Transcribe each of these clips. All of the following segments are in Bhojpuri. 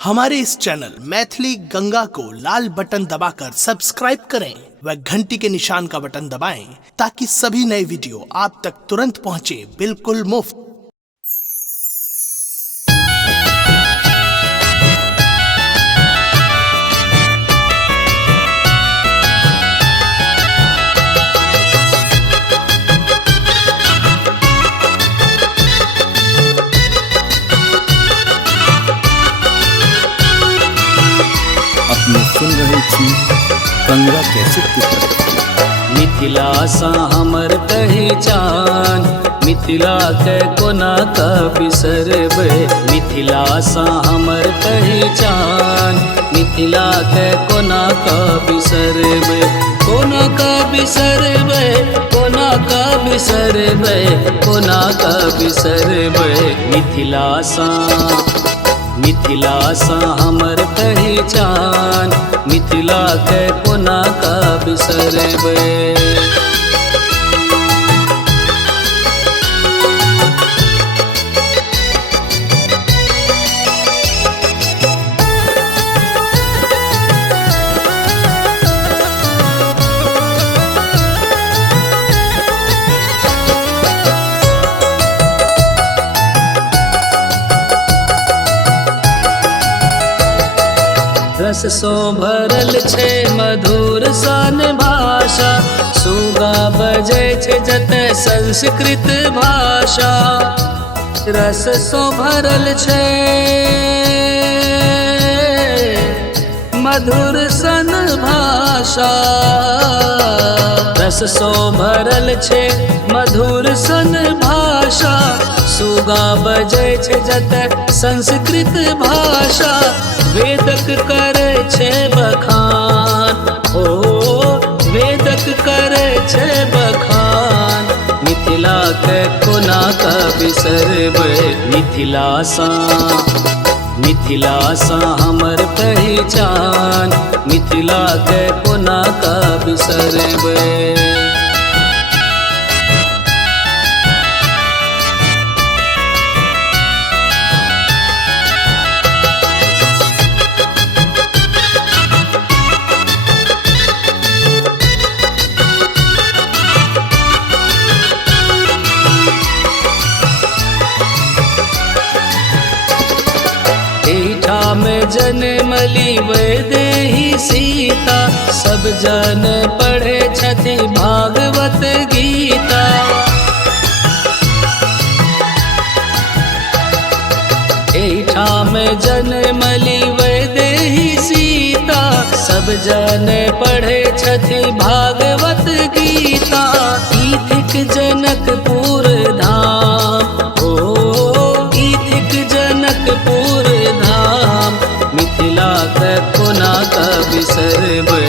हमारे इस चैनल मैथिली गंगा को लाल बटन दबाकर सब्सक्राइब करें व घंटी के निशान का बटन दबाएं ताकि सभी नए वीडियो आप तक तुरंत पहुंचे बिल्कुल मुफ्त। अपने सुन रहे छी गंगा कैसेट की प्रस्तुति। मिथिला सा हमर पहचान, मिथिला के कोना का बिसरबे। मिथिला सा हमर पहचान, मिथिला के कोना का बिसरबे। कोना का बिसरबे, कोना का बिसरबे, कोना का बिसरबे। मिथिला सा हमर पहचान, मिथिला के कोना का बिसरबे। रस सो भरल छे मधुर सन भाषा, सुगा बजै छे जते संस्कृत भाषा। रस सो भरल छे मधुर सन भाषा, रस सो भरल छे मधुर सन भाषा। सुगा बजै छे जते संस्कृत भाषा, वेदक करे छे बखान, ओ वेदक करे छे बखान। मिथिला के कोना का बिसरबे। मिथिला सा हमर पहचान, मिथिला के कोना का बिसरबे। में जन्मली वैदेही सीता, सब जन पढ़े छथि भागवत गीता। एठा में जन्मली वैदेही सीता, सब जन पढ़े छथि भागवत गीता। इथिक जनकपुर धाम, ओ इथिक जनकपुर धाम। मिथिला के कोना का बिसरबे।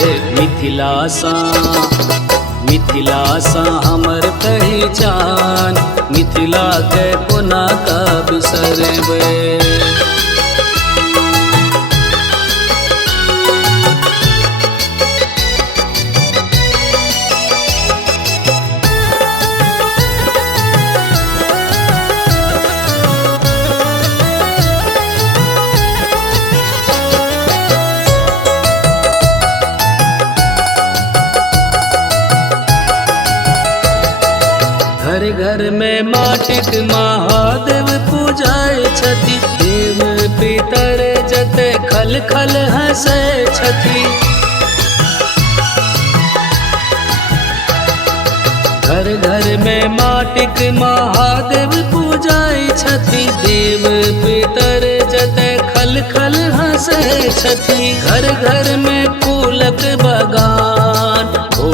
मिथिला सा हमर पहचान, मिथिला के कोना का बिसरबे। घर घर में माटिक महादेव पूजाए छथि, देव पितर जते खल खल हंसे छथि। घर घर में माटिक महादेव पूजाए छथि, देव पितर जते खल खल हंसे छथि। घर घर में फूलक बगान, ओ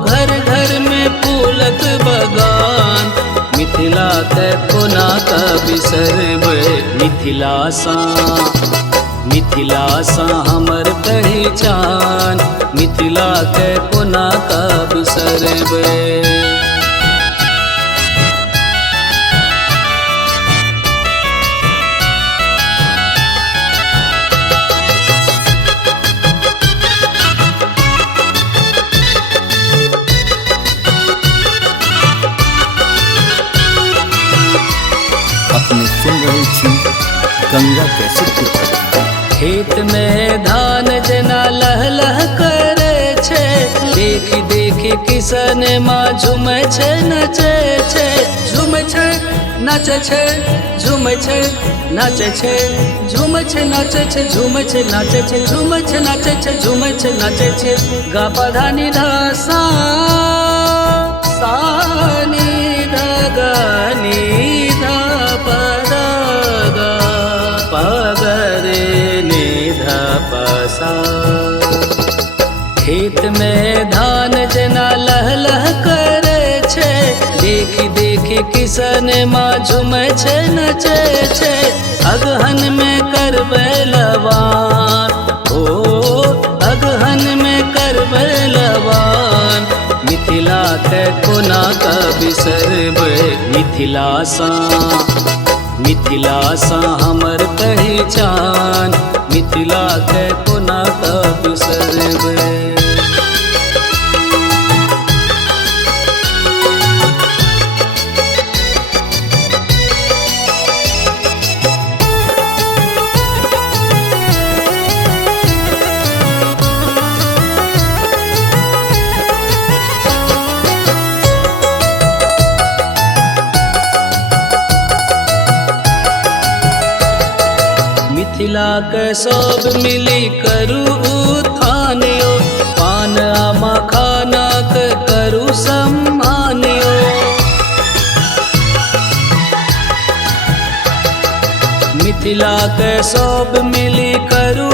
घर घर में फूलक बगान। मिथिला के कोना का बिसरबे। मिथिला सा हमर पहचान, मिथिला के कोना का बिसरबे। अपने सुन रहे छी गंगा कैसेट की प्रस्तुति। में धान जना लह लह करे छे, देखी देखी किसन माँ झूमे छे नचे छे, झूमे छे नाचे छे, झूमे छे नाचे छे, झूमे छे नाचे छे, झूमे छे नाचे छे, झूमे छे नाचे छे, झूमे छे नाचे छे। गा पा धा नि धा सा, सा नि धा गा नि धा पा धा गा, पा गा रे नि धा पा सा। खेत में धान जना लह लह करे छे, देखी देखी किसन माँ झूमे छे नचे छे, अगहन में करबे लवान, ओ अगहन में करबे लवान। मिथिला के कोना का बिसरबे, मिथिला सा, मिथिला सा हमर पहचान, मिथिला के कोना का बिसरबे। मिथिला के सब मिली करू उत्थानियो, पान आमा खाना के करू सम्मानियो। मिथिला के सब मिली करू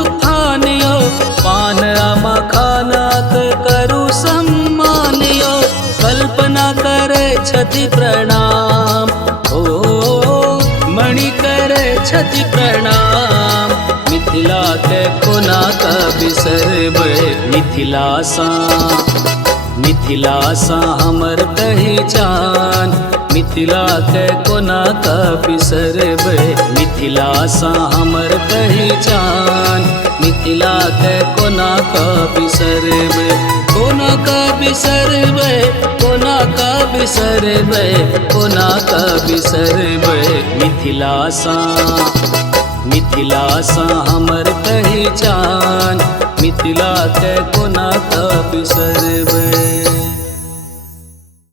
उत्थानियो, पान आमा खाना के करू सम्मानियो। कल्पना करे छति प्रणाम, ओ मणि करे छति प्रणाम। मिथिला के कोना का बिसरबे, मिथिला सा, मिथिला सा हमर पहचान, मिथिला के कोना का बिसरबे, मिथिला सा हमर पहचान, मिथिला के कोना का बिसरबे। कोना का बिसरबे, कोना का बिसरबे, कोना का बिसरबे, मिथिला सा, मिथिला सा हमर पहचान, मिथिला के कोना का बिसरबे।